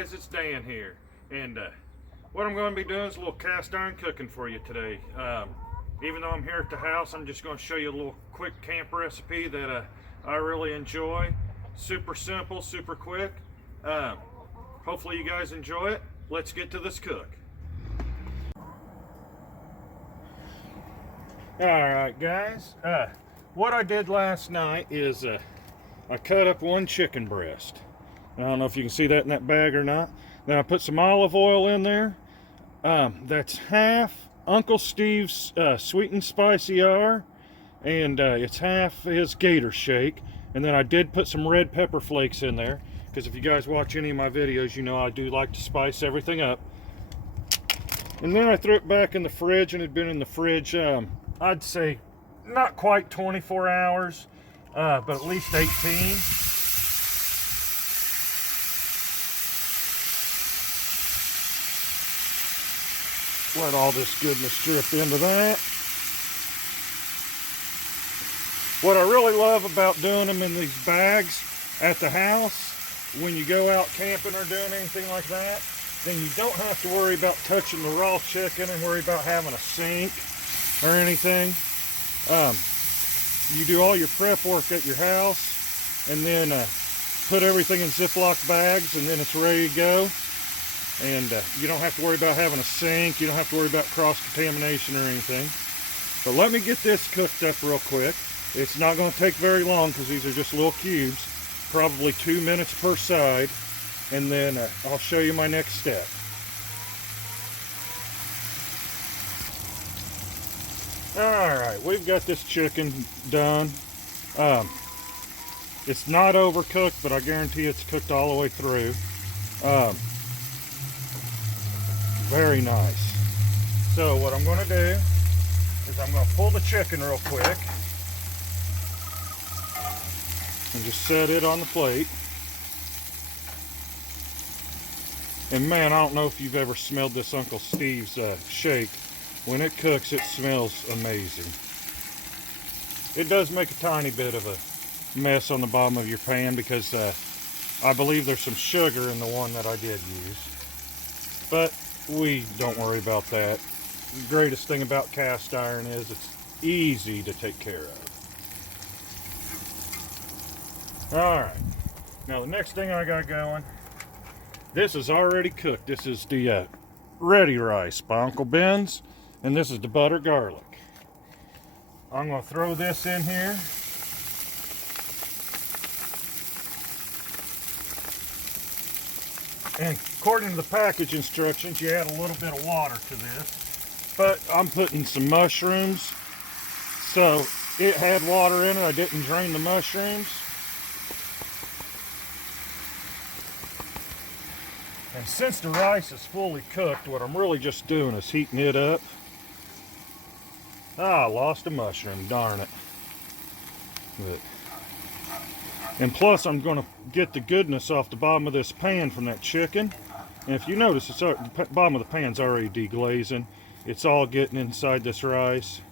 guys, it's Dan here, and what I'm going to be doing is a little cast iron cooking for you today. Even though I'm here at the house, I'm just going to show you a little quick camp recipe that I really enjoy. Super simple, super quick. Hopefully you guys enjoy it. Let's get to this cook. Alright guys, what I did last night is I cut up one chicken breast. I don't know if you can see that in that bag or not. Then I put some olive oil in there. That's half Uncle Steve's sweet and spicy R, and it's half his gator shake. And then I did put some red pepper flakes in there, because if you guys watch any of my videos, you know I do like to spice everything up. And then I threw it back in the fridge, and it had been in the fridge, I'd say not quite 24 hours, but at least 18. Let all this goodness drip into that. What I really love about doing them in these bags at the house, when you go out camping or doing anything like that, then you don't have to worry about touching the raw chicken and worry about having a sink or anything. You do all your prep work at your house, and then put everything in Ziploc bags, and then it's ready to go. And you don't have to worry about having a sink. You don't have to worry about cross-contamination or anything. But let me get this cooked up real quick. It's not going to take very long because these are just little cubes, probably 2 minutes per side. And then I'll show you my next step. Alright, we've got this chicken done. It's not overcooked, but I guarantee it's cooked all the way through. Very nice. So what I'm going to do is I'm going to pull the chicken real quick and just set it on the plate. And man, I don't know if you've ever smelled this Uncle Steve's shake. When it cooks, it smells amazing. It does make a tiny bit of a mess on the bottom of your pan because I believe there's some sugar in the one that I did use. But we don't worry about that. The greatest thing about cast iron is it's easy to take care of. Alright, now the next thing I got going, this is already cooked. This is the ready rice by Uncle Ben's, and this is the butter garlic. I'm going to throw this in here. And according to the package instructions, you add a little bit of water to this. But I'm putting some mushrooms, so it had water in it. I didn't drain the mushrooms. And since the rice is fully cooked, what I'm really just doing is heating it up. Ah, I lost a mushroom, darn it. And plus, I'm going to get the goodness off the bottom of this pan from that chicken. And if you notice, the bottom of the pan's already deglazing. It's all getting inside this rice.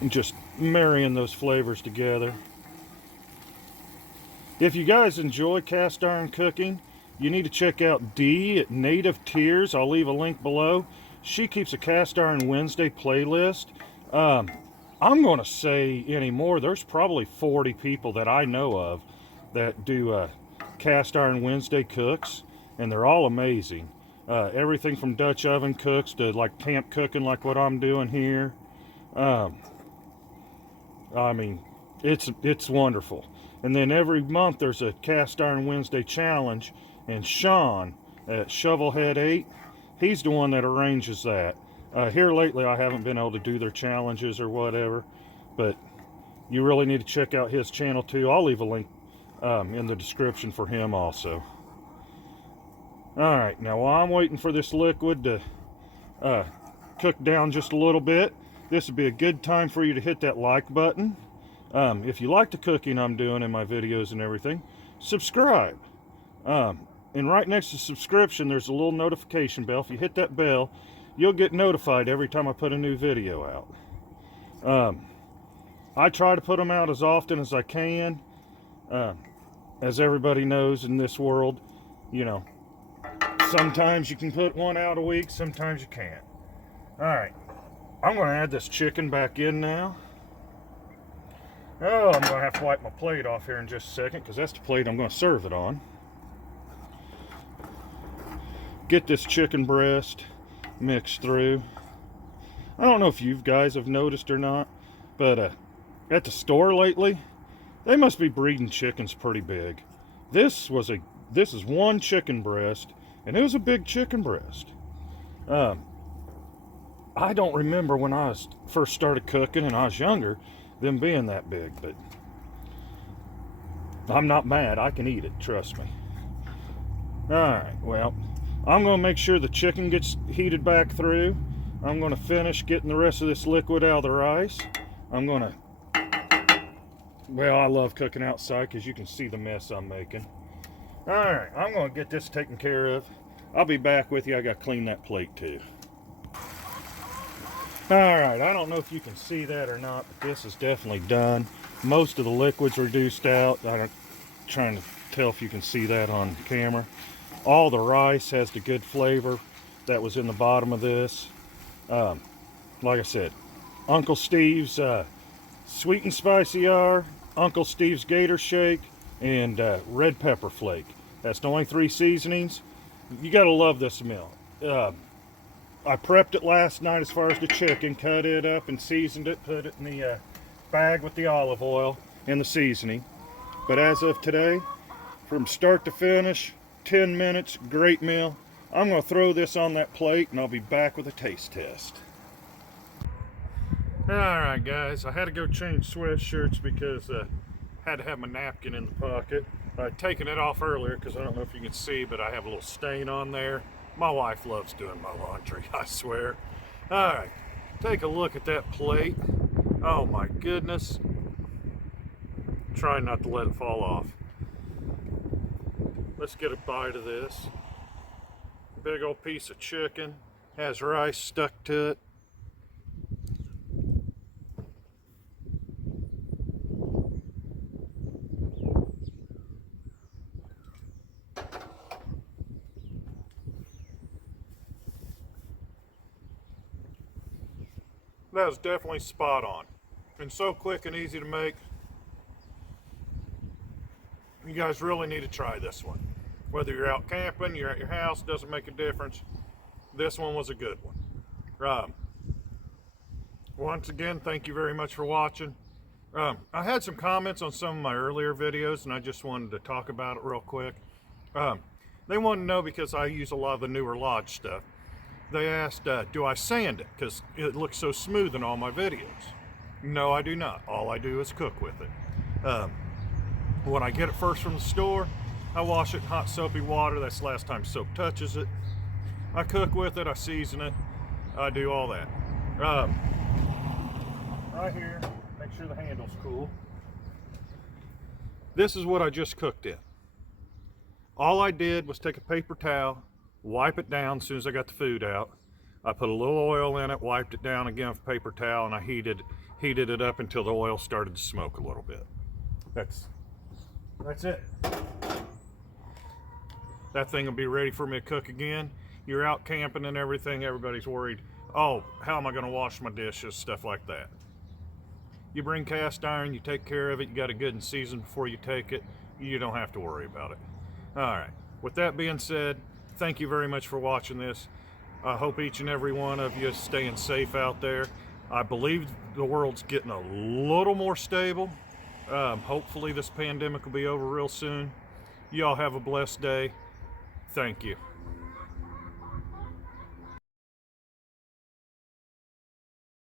And just marrying those flavors together. If you guys enjoy cast iron cooking, you need to check out Dee at Native Tearz. I'll leave a link below. She keeps a Cast Iron Wednesday playlist. I'm going to say anymore, there's probably 40 people that I know of that do Cast Iron Wednesday cooks, and they're all amazing. Everything from Dutch oven cooks to like camp cooking like what I'm doing here. I mean, it's wonderful. And then every month there's a Cast Iron Wednesday challenge, and Sean at Shovelhead 8, he's the one that arranges that. Here lately I haven't been able to do their challenges or whatever, but you really need to check out his channel too. I'll leave a link in the description for him also. Alright, now while I'm waiting for this liquid to cook down just a little bit, this would be a good time for you to hit that like button. If you like the cooking I'm doing in my videos and everything, subscribe. And right next to subscription, there's a little notification bell. If you hit that bell, you'll get notified every time I put a new video out. I try to put them out as often as I can. as everybody knows in this world, you know, sometimes you can put one out a week, sometimes you can't. All right, I'm going to add this chicken back in now. Oh, I'm going to have to wipe my plate off here in just a second because that's the plate I'm going to serve it on. Get this chicken breast mixed through. I don't know if you guys have noticed or not, but at the store lately, they must be breeding chickens pretty big. This is one chicken breast, and it was a big chicken breast. I don't remember when I first started cooking and I was younger, them being that big, but I'm not mad. I can eat it, trust me. Alright, well, I'm going to make sure the chicken gets heated back through. I'm going to finish getting the rest of this liquid out of the rice. Well, I love cooking outside because you can see the mess I'm making. Alright, I'm going to get this taken care of. I'll be back with you. I got to clean that plate too. Alright, I don't know if you can see that or not, but this is definitely done. Most of the liquid's reduced out. I'm trying to tell if you can see that on camera. All the rice has the good flavor that was in the bottom of this. Like I said, Uncle Steve's sweet and spicy R, Uncle Steve's Gator Shake, and red pepper flake. That's the only 3 seasonings. You gotta love this meal. I prepped it last night as far as the chicken, cut it up and seasoned it, put it in the bag with the olive oil and the seasoning. But as of today, from start to finish, 10 minutes, great meal. I'm going to throw this on that plate and I'll be back with a taste test. Alright guys, I had to go change sweatshirts because I had to have my napkin in the pocket. I'd taken it off earlier because I don't know if you can see, but I have a little stain on there. My wife loves doing my laundry, I swear. Alright, take a look at that plate. Oh my goodness. Try not to let it fall off. Let's get a bite of this. Big old piece of chicken. Has rice stuck to it. That was definitely spot on. And so quick and easy to make. You guys really need to try this one. Whether you're out camping, you're at your house, doesn't make a difference. This one was a good one. Once again, thank you very much for watching. I had some comments on some of my earlier videos and I just wanted to talk about it real quick. They wanted to know, because I use a lot of the newer Lodge stuff. They asked, do I sand it? Because it looks so smooth in all my videos. No, I do not. All I do is cook with it. When I get it first from the store, I wash it in hot soapy water. That's the last time soap touches it. I cook with it, I season it, I do all that. Right here, make sure the handle's cool. This is what I just cooked in. All I did was take a paper towel, wipe it down as soon as I got the food out. I put a little oil in it, wiped it down again with a paper towel, and I heated it up until the oil started to smoke a little bit. That's it. That thing will be ready for me to cook again. You're out camping and everything, everybody's worried, oh, how am I gonna wash my dishes, stuff like that. You bring cast iron, you take care of it, you got it good and seasoned before you take it, you don't have to worry about it. All right, with that being said, thank you very much for watching this. I hope each and every one of you is staying safe out there. I believe the world's getting a little more stable. Hopefully this pandemic will be over real soon. Y'all have a blessed day. Thank you.